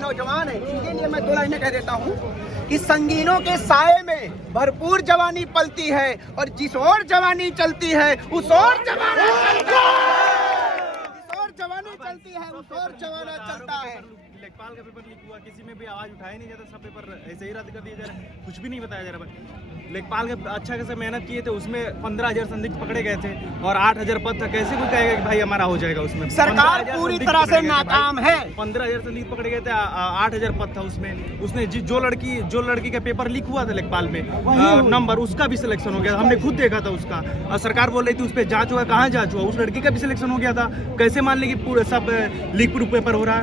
नौजवान है, इनके लिए मैं 2 लाइनें कह देता हूँ कि संगीनों के साए में भरपूर जवानी पलती है और जिस ओर जवानी चलती है उस ओर जवाना चलता है, जिस ओर जवानी चलती है उस ओर जवाना चलता है। लेखपाल का पेपर लीक हुआ, किसी में भी आवाज उठाया नहीं जाता, सब पेपर ऐसे ही रद्द कर दिया जा रहा है, कुछ भी नहीं बताया जा रहा। लेखपाल के अच्छा खासा मेहनत किए थे, उसमें 15,000 संदिग्ध पकड़े गए थे और 8,000 पद था। कैसे कोई कहेगा कि भाई हमारा हो जाएगा? उसमें सरकार पूरी तरह से नाकाम है। 15,000 संदिग्ध पकड़े गए थे, 8,000 पद था उसमें। उसने जो लड़की का पेपर लीक हुआ था लेखपाल में नंबर, उसका भी सिलेक्शन हो गया, हमने खुद देखा था उसका। और सरकार बोल रही थी उस पर जांच हुआ, कहाँ जांच हुआ? उस लड़की का भी सिलेक्शन हो गया था। कैसे मान ली कि पूरे सब लीक प्रूफ पेपर हो रहा है?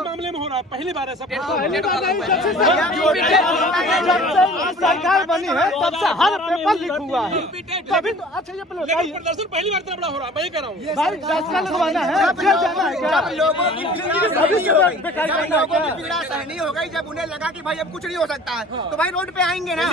मामले में हो रहा है, पहली बार है सब। सरकार बनी है तब से हर पेपर लीक हुआ है। तभी तो अच्छा ये प्रदर्शन पहली बार इतना बड़ा हो रहा है, मैं ही कह रहा हूँ। भाई फैसला लगवाना है, जब लोगों की पीड़ा सहनी हो गई, जब उन्हें लगा कि भाई अब कुछ नहीं हो सकता है, तो भाई रोड पे आएंगे ना।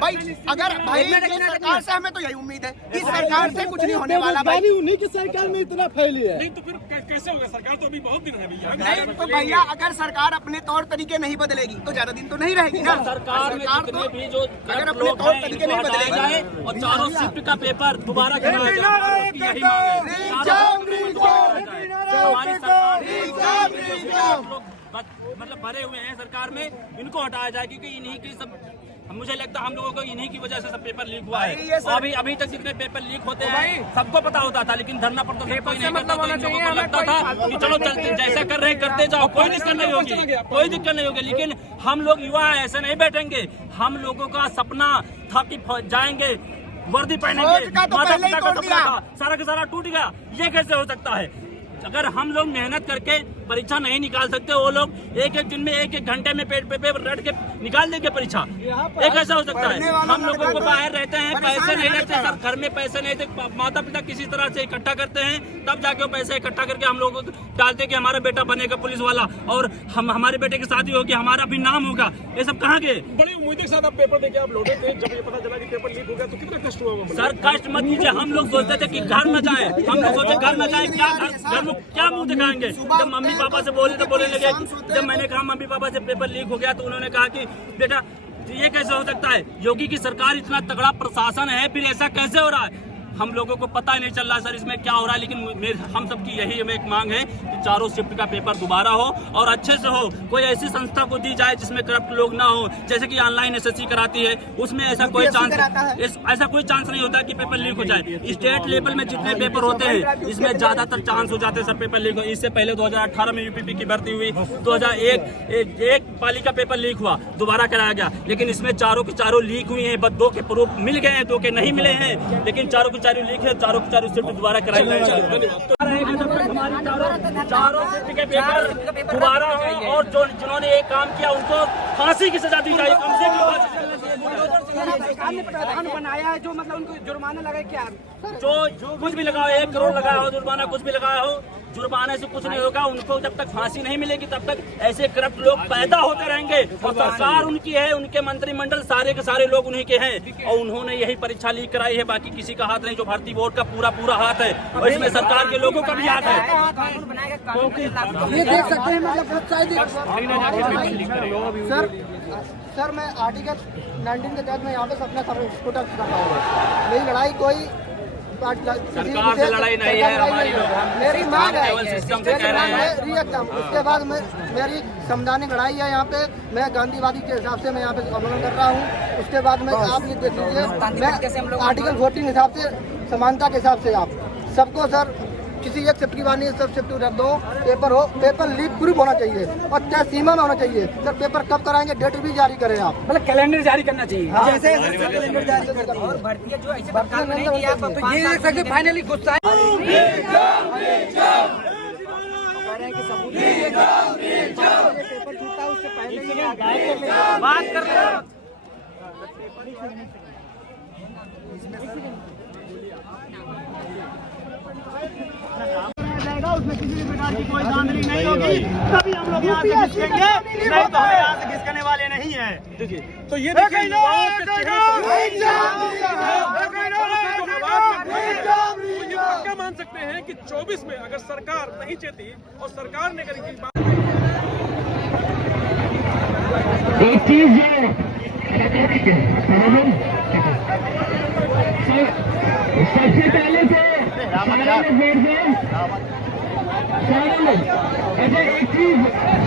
भाई अगर भाई सरकार से हमें तो यही उम्मीद है कि सरकार से कुछ नहीं होने वाला। भाई उन्हीं की सरकार में इतना फैली है। नहीं तो फिर कैसे होगा? सरकार तो अभी बहुत दिन है भैया। नहीं तो भैया अगर सरकार अपने तौर तरीके नहीं बदलेगी तो ज्यादा दिन तो नहीं रहेगी ना। सरकार में जितने भी जो अगर अपने तौर तरीके नहीं बदलेगी और चारों शिफ्ट का पेपर दोबारा कराया जाए, यही मांग है। हमारी सरकार मतलब भरे हुए हैं सरकार में, इनको हटाया जाए क्योंकि इन्हीं की सब, मुझे लगता है हम लोगों को इन्हीं की वजह से सब पेपर लीक हुआ है। अभी तक जितने पेपर लीक होते हैं सबको पता होता था, लेकिन धरना प्रदर्शन कोई नहीं करता, तो इन लोगों को लगता था कि चलो चलते जैसा कर रहे करते जाओ, कोई दिक्कत नहीं होगी। लेकिन हम लोग युवा हैं, ऐसे नहीं बैठेंगे। हम लोगों का सपना था कि जाएंगे, वर्दी पहनेंगे, माता पिता का सपना था, सारा का सारा टूट गया। ये कैसे हो सकता है? अगर हम लोग मेहनत करके परीक्षा नहीं निकाल सकते, वो लोग एक दिन में 1 घंटे में पेपर रट के निकाल देंगे परीक्षा, ये कैसा हो सकता है? हम लोगों को बाहर रहते हैं, पैसे नहीं रहते सर, घर में पैसे नहीं थे, माता पिता किसी तरह से इकट्ठा करते हैं, तब जाके वो पैसे इकट्ठा करके हम लोगों को डालते कि हमारा बेटा बनेगा पुलिस वाला और हमारे बेटे की शादी होगी, हमारा भी नाम होगा। ये सब कहाँ गए? बड़ी उम्मीद के साथ आप पेपर देके आप लौटे थे, जब ये पता चला कि पेपर लीक हो गया तो कितना कष्ट हुआ? सर कष्ट मत कीजिए, हम लोग सोचते थे कि घर न जाए, हम लोग सोचे घर न जाए, क्या मुंह दिखाएंगे? जब मम्मी पापा से बोले तो बोलने लगे, जब मैंने कहा मम्मी पापा से पेपर लीक हो गया तो उन्होंने कहा कि बेटा ये कैसे हो सकता है? योगी की सरकार इतना तगड़ा प्रशासन है, फिर ऐसा कैसे हो रहा है? हम लोगों को पता ही नहीं चल रहा सर इसमें क्या हो रहा है। लेकिन हम सबकी यही एक मांग है कि चारों शिफ्ट का पेपर दोबारा हो और अच्छे से हो। कोई ऐसी संस्था को दी जाए जिसमें करप्ट लोग ना हो, जैसे कि ऑनलाइन एसएससी कराती है, उसमें ऐसा कोई चांस नहीं होता कि पेपर लीक हो जाए। स्टेट लेवल में जितने पेपर होते हैं इसमें ज्यादातर चांस हो जाते हैं सर पेपर लीक हो। इससे पहले 2018 में यूपीपी की भर्ती हुई, 2001 पाली का पेपर लीक हुआ, दोबारा कराया गया, लेकिन इसमें चारों के चारों लीक हुई है। 2 के प्रूफ मिल गए हैं, 2 के नहीं मिले हैं, लेकिन चारों के चारों लीक है, चारों की चारों शिफ्ट दोबारा कराई जाएगी। चारों शिफ्ट के पेपर दोबारा हो और जिन्होंने ये काम किया उनको फांसी की सजा दी जाए, कम से कम। सरकार ने प्रावधान बनाया है जो मतलब उनको जुर्माना लगे, क्या जो कुछ भी लगाओ, 1 करोड़ लगाया हो जुर्माना, कुछ भी लगाया हो, जुर्माने से कुछ नहीं होगा। उनको जब तक फांसी नहीं मिलेगी तब तक ऐसे करप्ट लोग पैदा होते रहेंगे। और सरकार उनकी है, उनके मंत्रिमंडल सारे के सारे लोग उन्हीं के हैं और उन्होंने यही परीक्षा लीक कराई है। बाकी किसी का हाथ नहीं, जो भर्ती बोर्ड का पूरा हाथ है और इसमें सरकार के लोगों का भी हाथ है। ये देख सकते हैं मतलब सर मैं आर्टिकल 19 के तहत मैं यहाँ पे अपना स्कूटर करता हूँ। मेरी लड़ाई कोई सरकार से लड़ाई नहीं है, हमारी मेरी मांग है, सिस्टम से कह रहे हैं। उसके बाद मेरी संवैधानिक लड़ाई है। यहाँ पे मैं गांधीवादी के हिसाब से मैं यहाँ पे आंदोलन कर रहा हूँ। उसके बाद में आप ये देख लीजिए, मैं आर्टिकल 14 हिसाब से समानता के हिसाब से आप सबको सर किसी एक शिफ्ट की बात नहीं, सब शिफ्ट रख दो, पेपर हो, पेपर लीक प्रूफ होना चाहिए और तय सीमा में होना चाहिए। सर पेपर कब कराएंगे, डेट भी जारी करें आप, मतलब कैलेंडर जारी करना चाहिए। हाँ। जैसे कैलेंडर जारी और भर्ती जो ऐसे बर्खास्त नहीं किया तो ये देख सकते फाइनली गुस्सा पेपर छूटा उससे पहले बात कर रहे हैं। उसमें किसी भी प्रकार की कोई धांधली नहीं होगी, तभी हम लोग यहाँ से घिसकेंगे, नहीं तो हम यहाँ से घिसकने वाले नहीं हैं। देखिए तो ये देखिए युवाओं के चेहरे पर मान सकते हैं कि 24 में अगर सरकार नहीं चेती और सरकार ने अगर इनकी बात एक चीज सबसे पहले तो सारे लोग एक चीज